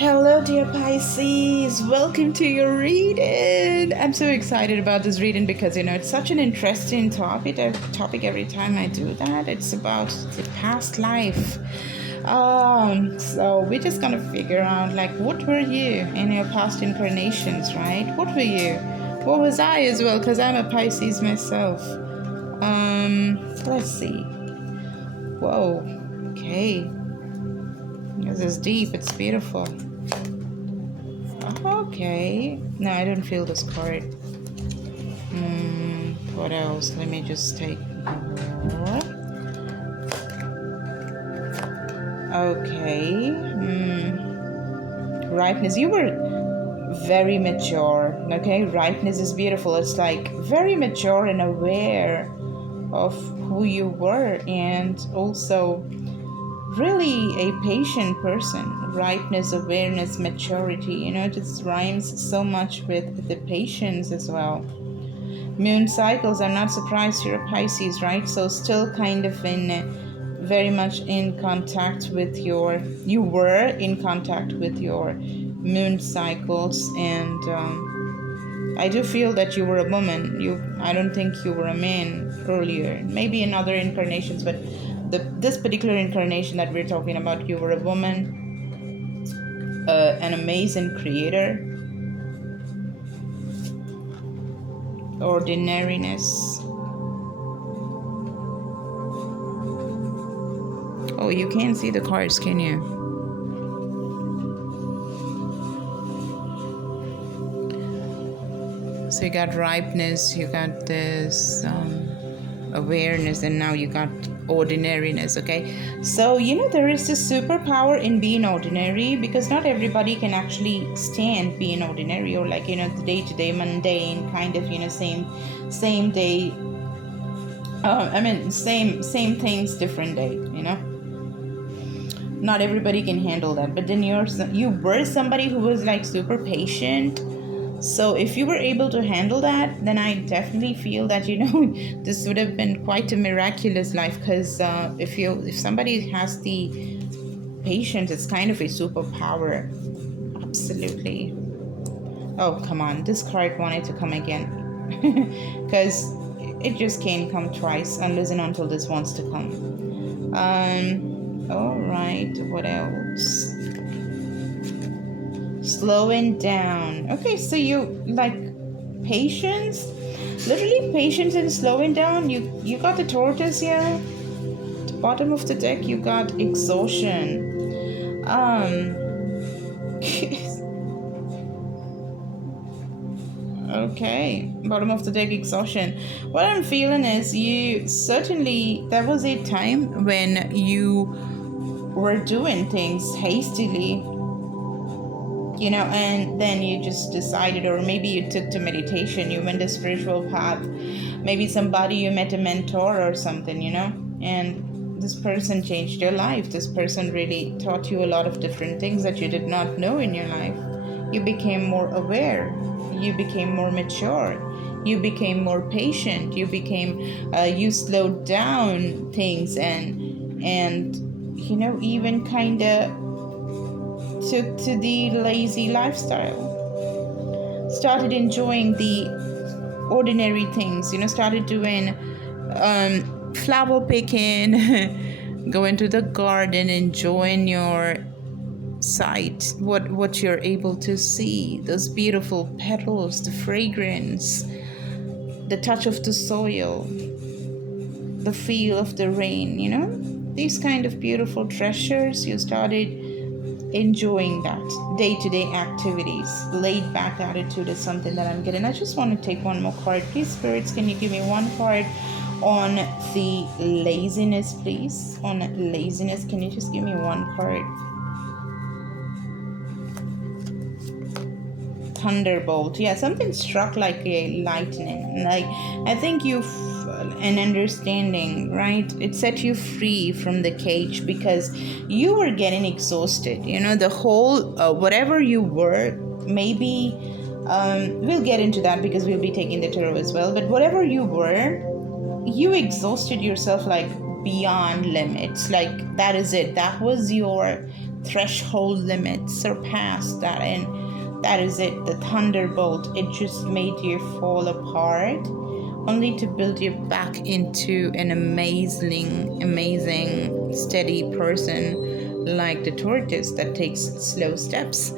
Hello, dear Pisces. Welcome to your reading. I'm so excited about this reading because it's such an interesting topic. Topic every time I do that. It's about the past life. So we're just gonna figure out what were you in your past incarnations, right? What were you? What was I as well? Because I'm a Pisces myself. Let's see. Whoa. Okay. This is deep. It's beautiful. Okay. No, I don't feel this card. What else? Let me just take more. Okay. Ripeness. You were very mature. Okay. Ripeness is beautiful. It's like very mature and aware of who you were, and also really a patient person. Ripeness, awareness, maturity, it just rhymes so much with the patience as well. Moon cycles, I'm not surprised you're a Pisces, right? So still kind of very much in contact with you were in contact with your moon cycles, and I do feel that you were a woman. I don't think you were a man earlier, maybe in other incarnations, but this particular incarnation that we're talking about, you were a woman, an amazing creator. Ordinariness. Oh, you can't see the cards, can you? So you got ripeness, you got this awareness, and now you got ordinariness. Okay, so there is this superpower in being ordinary, because not everybody can actually stand being ordinary, or the day-to-day mundane kind of same day same things, different day. Not everybody can handle that, but then you were somebody who was super patient. So if you were able to handle that, then I definitely feel that this would have been quite a miraculous life, because if somebody has the patience, it's kind of a superpower. Absolutely. Oh, come on, this card wanted to come again, because it just can't come twice unless and until this wants to come. All right, what else? Slowing down. Okay, so you patience, literally patience and slowing down. You got the tortoise here. At the bottom of the deck, you got exhaustion. Okay, bottom of the deck, exhaustion. What I'm feeling is there was a time when you were doing things hastily, and then you just decided, or maybe you took to meditation, you went a spiritual path, maybe somebody, you met a mentor or something, and this person changed your life. This person really taught you a lot of different things that you did not know in your life. You became more aware, you became more mature, you became more patient, you slowed down things, and even kind of took to the lazy lifestyle, started enjoying the ordinary things, started doing flower picking, going to the garden, enjoying your sight, what you're able to see, those beautiful petals, the fragrance, the touch of the soil, the feel of the rain, these kind of beautiful treasures. You started enjoying that. Day-to-day activities, laid back attitude is something that I'm getting. I just want to take one more card, please. Spirits, can you give me one card on the laziness, please? On laziness, can you just give me one card? Thunderbolt. Yeah, something struck like a lightning. I think you've an understanding, right? It set you free from the cage, because you were getting exhausted. The whole whatever you were, maybe we'll get into that because we'll be taking the tarot as well. But whatever you were, you exhausted yourself beyond limits. That is it. That was your threshold limit, surpassed that, and that is it. The thunderbolt, it just made you fall apart, only to build you back into an amazing, steady person, like the tortoise that takes slow steps.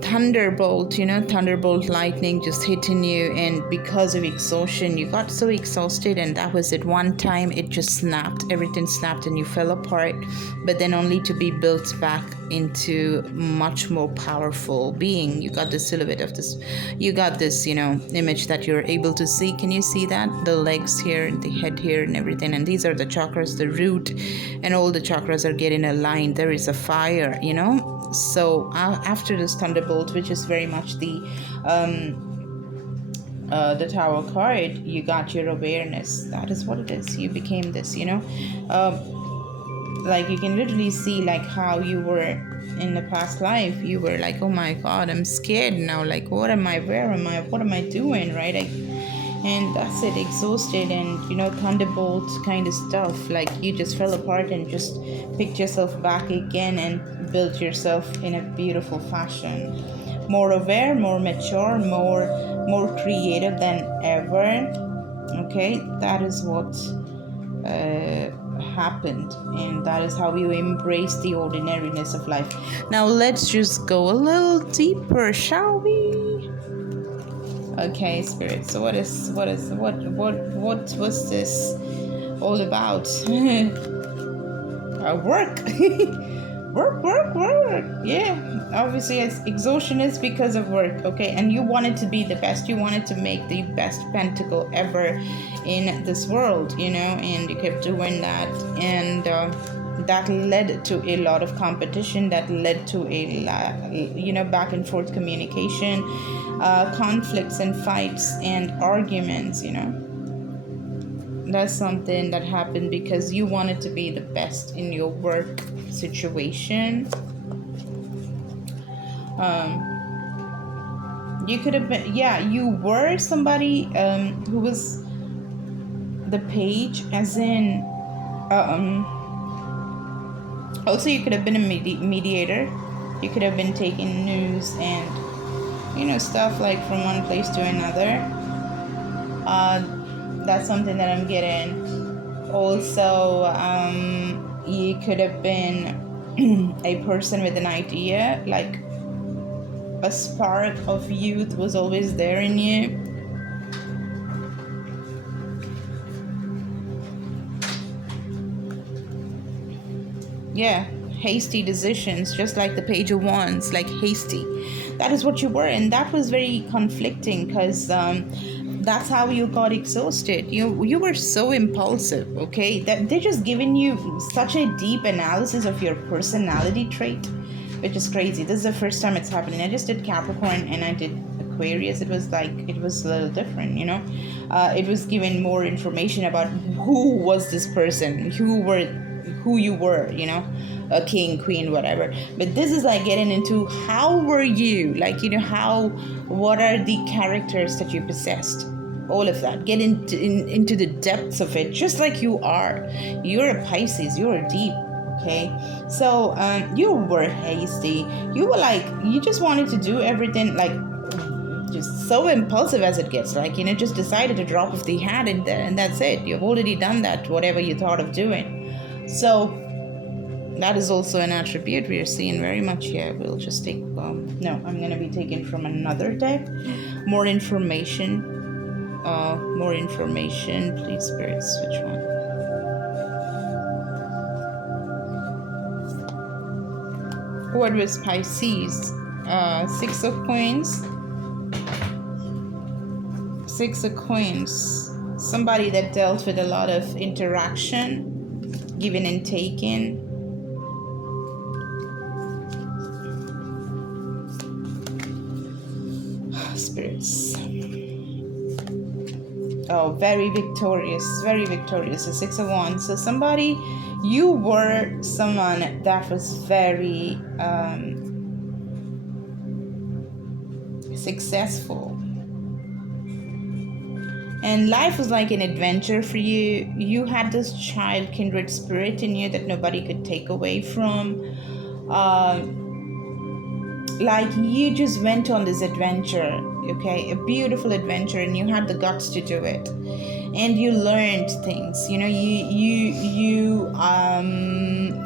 Thunderbolt, thunderbolt lightning just hitting you, and because of exhaustion, you got so exhausted, and that was it. One time it just snapped, everything snapped, and you fell apart, but then only to be built back into much more powerful being. You got the silhouette of this, you got this, image that you're able to see. Can you see that? The legs here, the head here, and everything. And these are the chakras, the root, and all the chakras are getting aligned. There is a fire, So after this thunderbolt, which is very much the Tower card, you got your awareness. That is what it is. You became this, like you can literally see like how you were in the past life. You were like, oh my god, I'm scared now, like where am I doing, right? And that's it, exhausted, and thunderbolt kind of stuff. Like you just fell apart and just picked yourself back again and built yourself in a beautiful fashion, more aware, more mature, more creative than ever. Okay, that is what happened, and that is how you embrace the ordinariness of life. Now let's just go a little deeper, shall we? Okay, Spirit, so what was this all about? Work. work. Yeah, obviously exhaustion is because of work. Okay, and you wanted to be the best. You wanted to make the best pentacle ever in this world, and you kept doing that, and that led to a lot of competition, that led to a back and forth communication, conflicts and fights and arguments. That's something that happened because you wanted to be the best in your work situation. You could have been, you were somebody who was the page, as in also you could have been a mediator. You could have been taking news and stuff like from one place to another. That's something that I'm getting. Also, you could have been a person with an idea, like a spark of youth was always there in you. Yeah, hasty decisions, just like the Page of Wands, like hasty. That is what you were, and that was very conflicting because that's how you got exhausted. You were so impulsive, okay? That they're just giving you such a deep analysis of your personality trait, which is crazy. This is the first time it's happening. I just did Capricorn and I did Aquarius. It was a little different, It was giving more information about who was this person, who you were, a king, queen, whatever. But this is like getting into how were you, like, what are the characters that you possessed, all of that. Get into the depths of it, just like you are. You're a Pisces, you're deep, okay? So you were hasty. You were like, you just wanted to do everything, like, just so impulsive as it gets, like, just decided to drop off the hat and that's it. You've already done that, whatever you thought of doing. So that is also an attribute we are seeing very much here. We'll just take, I'm going to be taking from another deck. More information, please, spirits. Which one? What was Pisces? Six of Coins. Somebody that dealt with a lot of interaction, giving and taking. Spirits. Oh, very victorious. The Six of Wands. So you were someone that was very successful. And life was like an adventure for you. You had this child kindred spirit in you that nobody could take away from. like you just went on this adventure, okay, a beautiful adventure, and you had the guts to do it, and you learned things.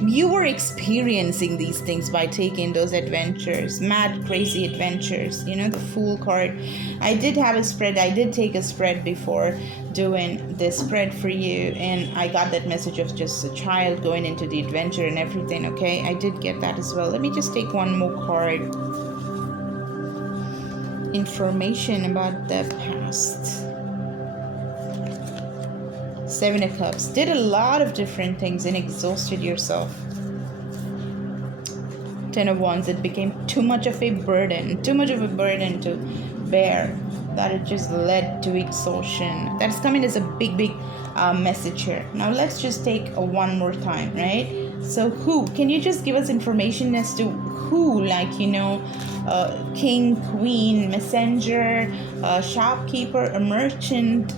You were experiencing these things by taking those adventures, mad crazy adventures. The Fool card. I did have a spread. I did take a spread before doing this spread for you, and I got that message of just a child going into the adventure and everything. Okay, I did get that as well. Let me just take one more card. Information about the past. Seven of Cups. Did a lot of different things and exhausted yourself. Ten of Wands. It became too much of a burden to bear, that it just led to exhaustion. That's coming as a big message here. Now let's just take one more time, right? So who? Can you just give us information as to who? Like, king, queen, messenger, shopkeeper, a merchant,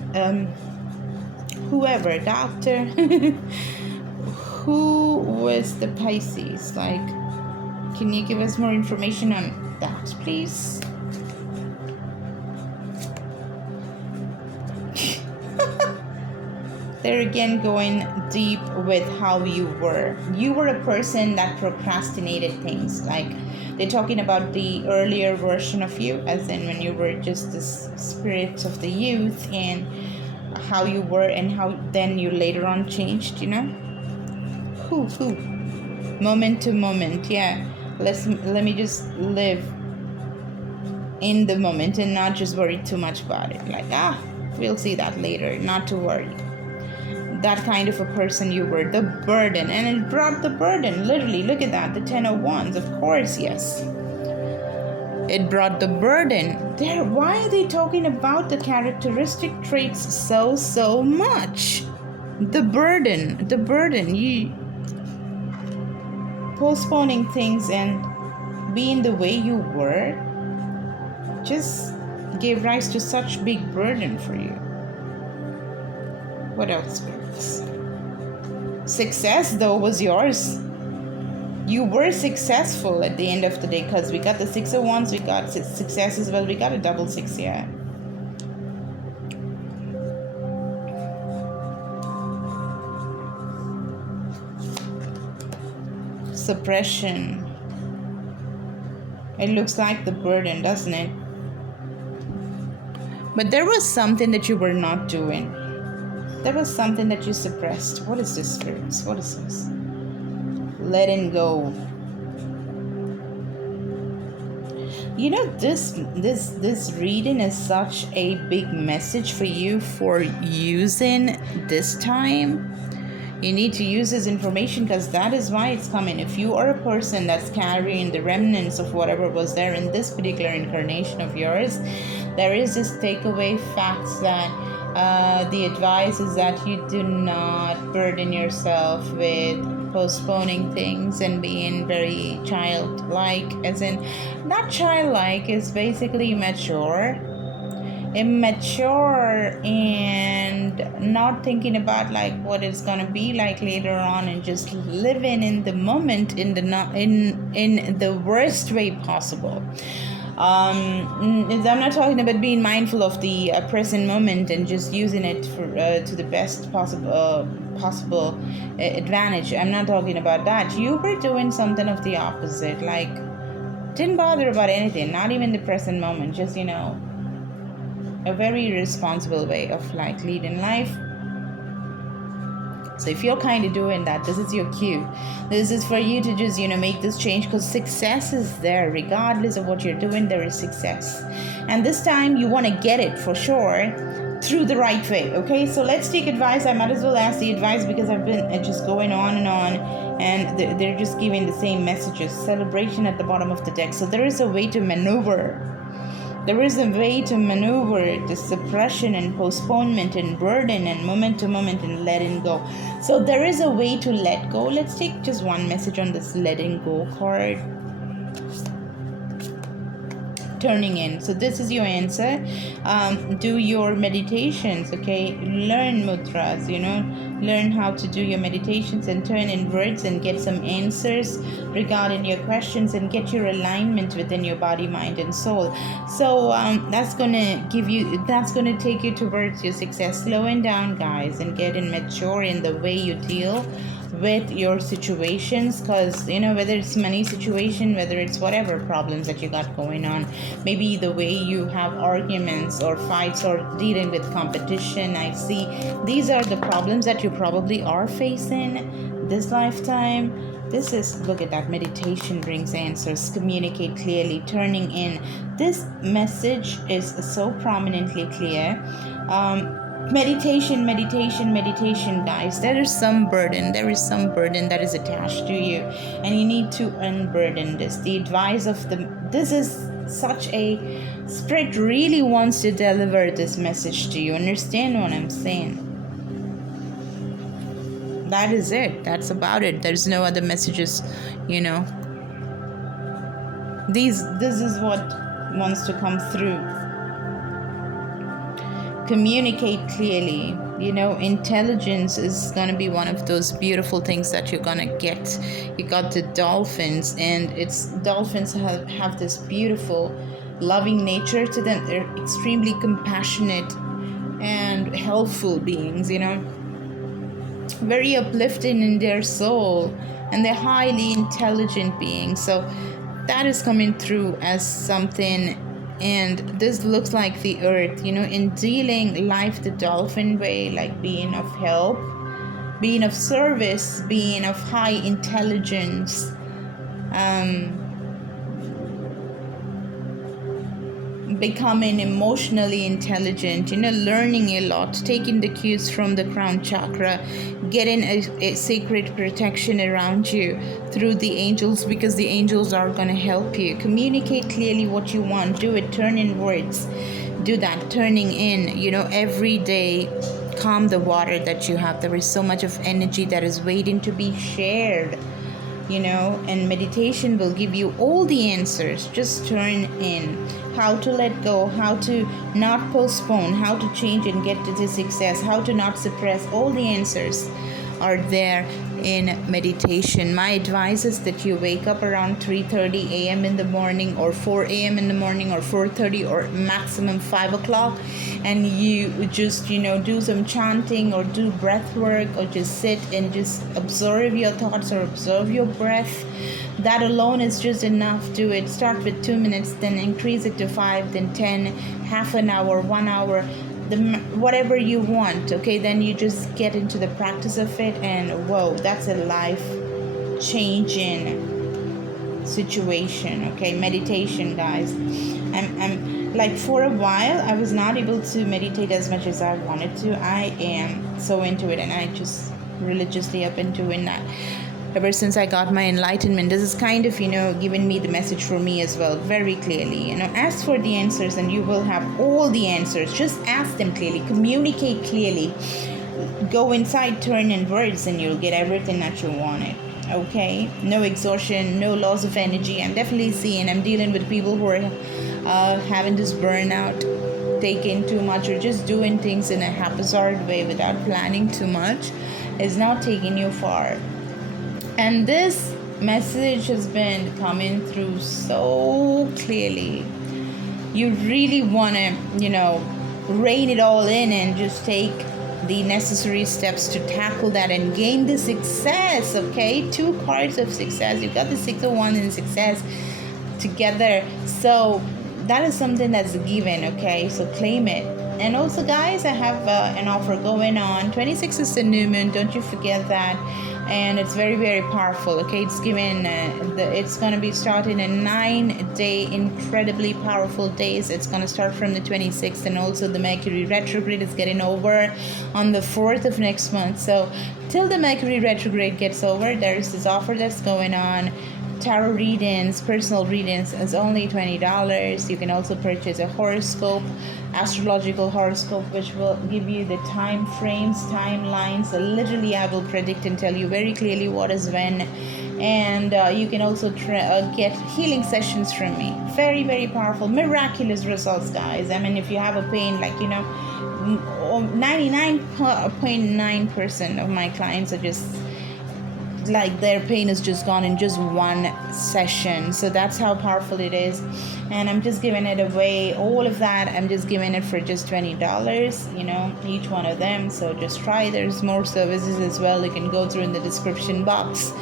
whoever, doctor. Who was the Pisces? Like, can you give us more information on that, please? They're again going deep with how you were. You were a person that procrastinated things. Like, they're talking about the earlier version of you, as in when you were just the spirits of the youth, and how you were, and how then you later on changed, Who? Moment to moment, yeah. Let me just live in the moment and not just worry too much about it. Like, we'll see that later, not to worry. That kind of a person you were. The burden, and it brought the burden, literally. Look at that, the Ten of Wands. Of course, yes, it brought the burden. Why are they talking about the characteristic traits so much? The burden, you postponing things and being the way you were just gave rise to such big burden for you. What else? Success, though, was yours. You were successful at the end of the day, because we got the Six of Wands, we got success as well, we got a double six, yeah. Suppression. It looks like the burden, doesn't it? But there was something that you were not doing. There was something that you suppressed. What is this, spirits? What is this? Letting go. This reading is such a big message for you for using this time. You need to use this information, because that is why it's coming. If you are a person that's carrying the remnants of whatever was there in this particular incarnation of yours, there is this takeaway facts that the advice is that you do not burden yourself with postponing things and being very childlike. As in, not childlike, is basically immature and not thinking about like what it's gonna be like later on, and just living in the moment in the worst way possible. I'm not talking about being mindful of the present moment and just using it for to the best possible advantage. I'm not talking about that. You were doing something of the opposite, like didn't bother about anything, not even the present moment, just a very responsible way of like leading life. So if you're kind of doing that, this is your cue. This is for you to just, make this change, because success is there. Regardless of what you're doing, there is success. And this time you want to get it for sure through the right way. Okay, so let's take advice. I might as well ask the advice, because I've been just going on, and they're just giving the same messages. Celebration at the bottom of the deck. So there is a way to maneuver. There is a way to maneuver the suppression and postponement and burden and moment to moment and letting go. So there is a way to let go. Let's take just one message on this letting go card. turning in. So this is your answer. Do your meditations, okay? Learn mudras, learn how to do your meditations and turn inwards and get some answers regarding your questions and get your alignment within your body, mind, and soul. So that's gonna take you towards your success. Slowing down, guys, and getting mature in the way you deal with your situations, because whether it's money situation, whether it's whatever problems that you got going on, maybe the way you have arguments or fights or dealing with competition. I see these are the problems that you probably are facing this lifetime. This is, look at that, meditation brings answers. Communicate clearly, turning in. This message is so prominently clear. Meditation, guys. There is some burden that is attached to you, and you need to unburden this. The advice of this is such a spirit really wants to deliver this message to you. Understand what I'm saying? That is it. That's about it. There's no other messages, This is what wants to come through. Communicate clearly. Intelligence is going to be one of those beautiful things that you're going to get. You got the dolphins, and dolphins have this beautiful loving nature to them. They're extremely compassionate and helpful beings, very uplifting in their soul, and they're highly intelligent beings. So that is coming through as something. And this looks like the earth, in dealing life the dolphin way, like being of help, being of service, being of high intelligence, becoming emotionally intelligent, learning a lot, taking the cues from the crown chakra, getting a sacred protection around you through the angels, because the angels are going to help you. Communicate clearly what you want. Do it. Turn inwards. Do that. Turning in, every day. Calm the water that you have. There is so much of energy that is waiting to be shared. And meditation will give you all the answers. Just turn in. How to let go, how to not postpone, how to change and get to the success, how to not suppress. All the answers are there in meditation. My advice is that you wake up around 3:30 a.m. in the morning, or 4 a.m. in the morning, or 4:30, or maximum 5 o'clock, and you just do some chanting or do breath work, or just sit and just observe your thoughts or observe your breath. That alone is just enough. Do it. Start with 2 minutes, then increase it to 5, then 10, half an hour, 1 hour, whatever you want. Okay, then you just get into the practice of it, and whoa, that's a life changing situation. Okay, meditation, guys. I'm like, for a while I was not able to meditate as much as I wanted to. I am so into it, and I just religiously up into doing that ever since I got my enlightenment. This is kind of giving me the message for me as well, very clearly. Ask for the answers and you will have all the answers. Just ask them clearly, communicate clearly, go inside, turn inwards, and you'll get everything that you wanted. Okay, no exhaustion, no loss of energy. I'm dealing with people who are having this burnout, taking too much, or just doing things in a haphazard way without planning too much. Is not taking you far. And this message has been coming through so clearly. You really want to, rein it all in and just take the necessary steps to tackle that and gain the success. Okay, 2 cards of success. You got the 6 of Wands and success together. So that is something that's a given. Okay, so claim it. And also, guys, I have an offer going on. 26 is the new moon. Don't you forget that. And it's very, very powerful. Okay, it's given. It's going to be starting in 9-day incredibly powerful days. It's going to start from the 26th, and also the Mercury retrograde is getting over on the 4th of next month. So till the Mercury retrograde gets over, there is this offer that's going on. tarot readings, personal readings is only $20. You can also purchase a horoscope, astrological horoscope, which will give you the time frames, timelines. So literally, I will predict and tell you very clearly what is when. And you can also get healing sessions from me. Very, very powerful, miraculous results, guys. I mean, if you have a pain, like, 99.9% of my clients are just like their pain is just gone in just one session. So that's how powerful it is. And I'm just giving it away, all of that. I'm just giving it for just $20, each one of them. So just try. There's more services as well. You can go through in the description box.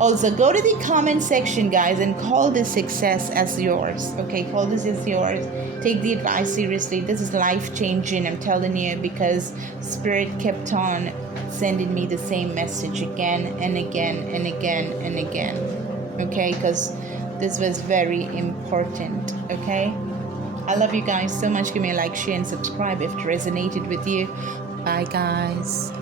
Also, go to the comment section, guys, and call this success as yours. Okay, call this as yours. Take the advice seriously. This is life changing, I'm telling you, because Spirit kept on sending me the same message again and again and again and again. Okay, because this was very important. Okay, I love you guys so much. Give me a like, share, and subscribe if it resonated with you. Bye, guys.